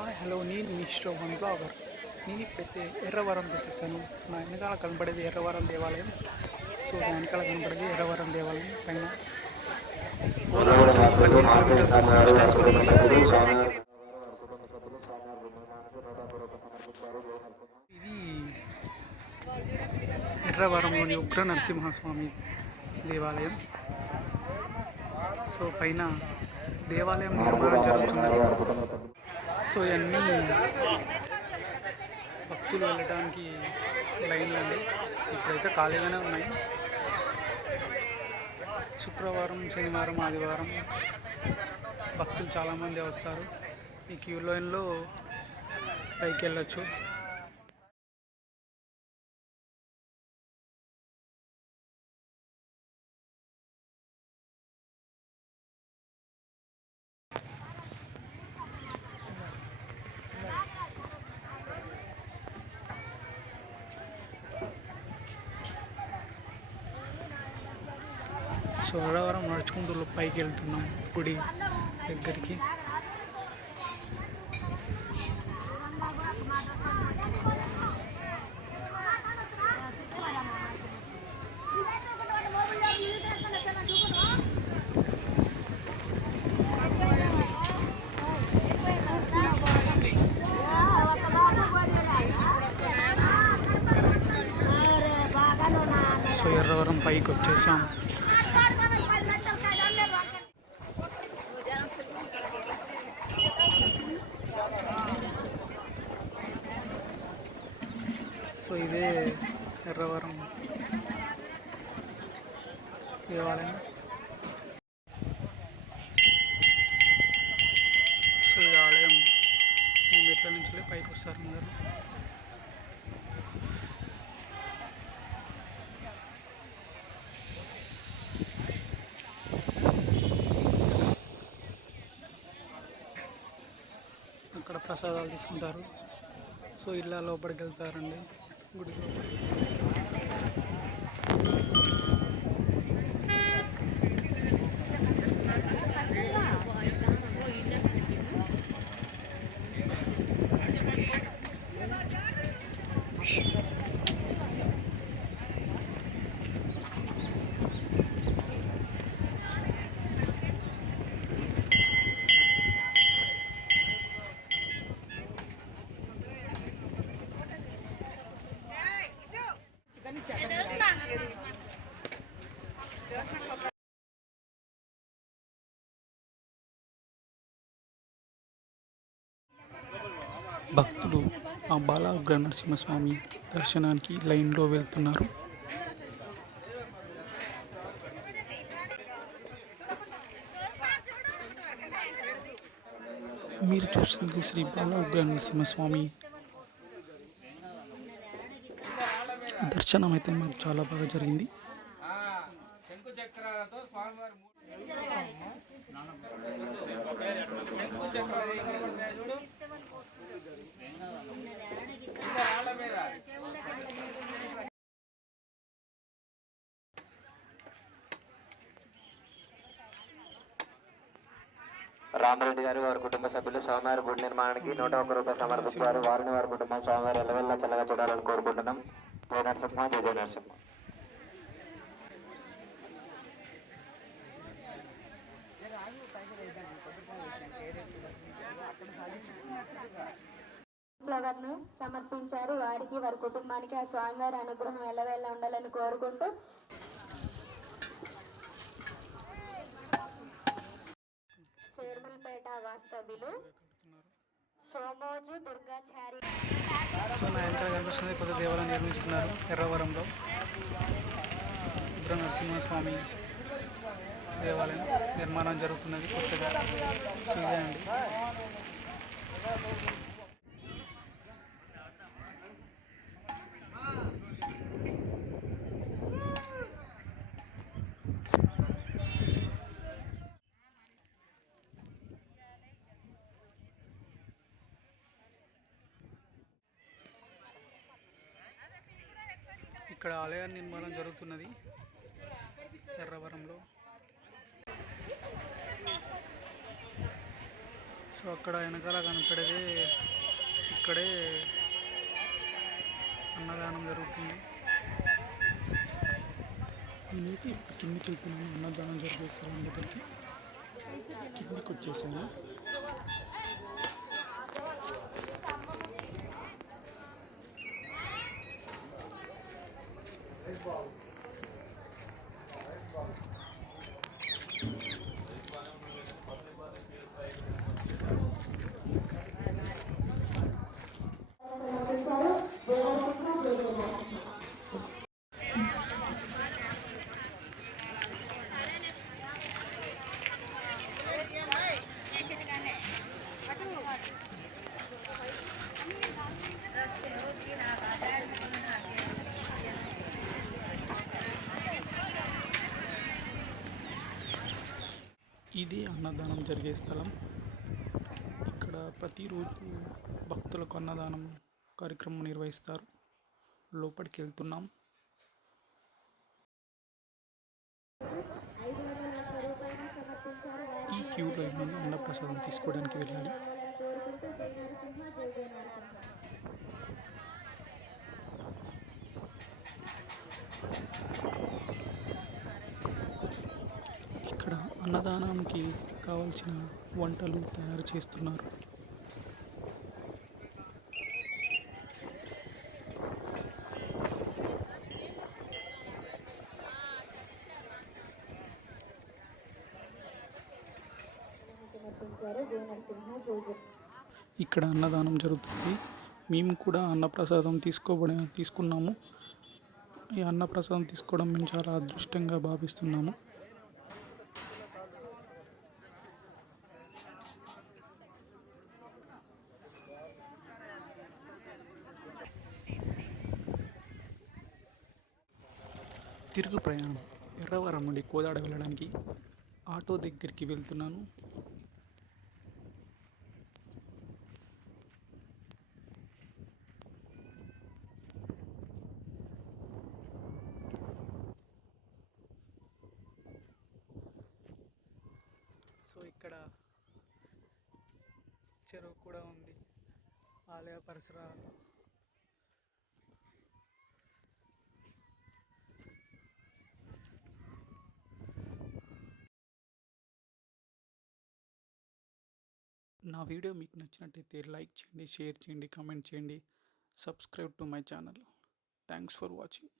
Hi hello నేను మీ Shravan blogger. నేను ఇప్పుడైతే ఎర్రవరంకి వచ్చేసాను. నా వెనకాల కనపడేది ఎర్రవరం దేవాలయం. సో దాని వెనకాల కనపడేది ఎర్రవరం దేవాలయం పైన పోలవరం నుంచి 15 కిలోమీటర్ల డిస్టెన్స్లో ఉంది. ఇది ఎర్రవరంలోని ఉగ్ర నరసింహస్వామి దేవాలయం. సో పైన దేవాలయం నిర్మాణం జరుగుతున్నది. సో ఇవన్నీ భక్తులు వెళ్ళడానికి లైన్లు అండి. ఇప్పుడైతే ఖాళీగానే ఉన్నాయి. శుక్రవారం, శనివారం, ఆదివారం భక్తులు చాలామంది వస్తారు. ఈ క్యూ లైన్లో పైకి వెళ్ళొచ్చు. సో ఎర్రవరం నడుచుకుంటూ పైకి వెళ్తున్నాం గుడి దగ్గరికి. సో ఎర్రవరం పైకి వచ్చేసాం. సో ఇదే ఎర్రవరం దేవాలయం. సో ఈ ఆలయం ఈ మెట్ల నుంచి పైకి వస్తారు అందరూ. అక్కడ ప్రసాదాలు తీసుకుంటారు. సో ఇలా లోపలికి వెళ్తారండి గుడి లోపలికి. భక్తులు ఆ బాల ఉగ్ర నరసింహస్వామి దర్శనానికి లైన్లో వెళ్తున్నారు. మీరు చూస్తుంది శ్రీ బాల ఉగ్ర నరసింహస్వామి దర్శనం అయితే మాకు చాలా బాగా జరిగింది. రామరెడ్డి గారు వారి కుటుంబ సభ్యులు స్వామివారి గుడి నిర్మాణానికి 101 రూపాయలు సమర్పించారు. వారిని వారి కుటుంబం స్వామివారి ఎల్లవెల్లా చల్లగా చూడాలని కోరుకుంటున్నాం. జయ నరసింహ, జయ నరసింహ. ఫ్లవర్ ను సమర్పించారు. వారికి వారి కుటుంబానికి ఆ స్వామివారి అనుగ్రహం ఎల్లవేళ ఉండాలని కోరుకుంటూ శేర్మల్పేట వాస్తవ్యులు సోమోజు దుర్గాచారి. సో నా వెనకాల కనిపిస్తుంది కొత్త దేవాలయం నిర్మిస్తున్నారు ఎర్రవరంలో. ఉగ్ర నరసింహస్వామి దేవాలయం నిర్మాణం జరుగుతున్నది కొత్తగా. సో ఇదే అండి. ఇక్కడ ఆలయ నిర్మాణం జరుగుతున్నది ఎర్రవరంలో. సో అక్కడ వెనకాల కనపడేది ఇక్కడే అన్నదానం జరుగుతుంది. నేనైతే ఇప్పుడు కిందికి వెళ్తున్నాను. అన్నదానం జరిగే స్థలం దగ్గరికి కిందికి వచ్చేసాను. ఇది అన్నదానం జరిగే స్థలం. ఇక్కడ ప్రతిరోజు భక్తులకు అన్నదానం కార్యక్రమం నిర్వహిస్తారు. లోపలికి వెళ్తున్నాం. ఈ క్యూలో మేము అన్నప్రసాదం తీసుకోవడానికి వెళ్ళాలి. ఇక్కడ అన్నదానానికి కావలసిన వంటలు తయారు చేస్తున్నారు. ఇక్కడ అన్నదానం జరుగుతుంది. మేము కూడా అన్నప్రసాదం తీసుకున్నాము. ఈ అన్నప్రసాదం తీసుకోవడం మేము చాలా అదృష్టంగా భావిస్తున్నాము. తిరుగు ప్రయాణం ఎర్రవరం నుండి కోదాడ వెళ్ళడానికి ఆటో దగ్గరికి వెళ్తున్నాను. సో ఇక్కడ చెరువు కూడా ఉంది. ఆలయ పరిసరాలు నా వీడియో మీకు నచ్చినట్టయితే లైక్ చేయండి, షేర్ చేయండి, కామెంట్ చేయండి, subscribe to my channel. Thanks for watching.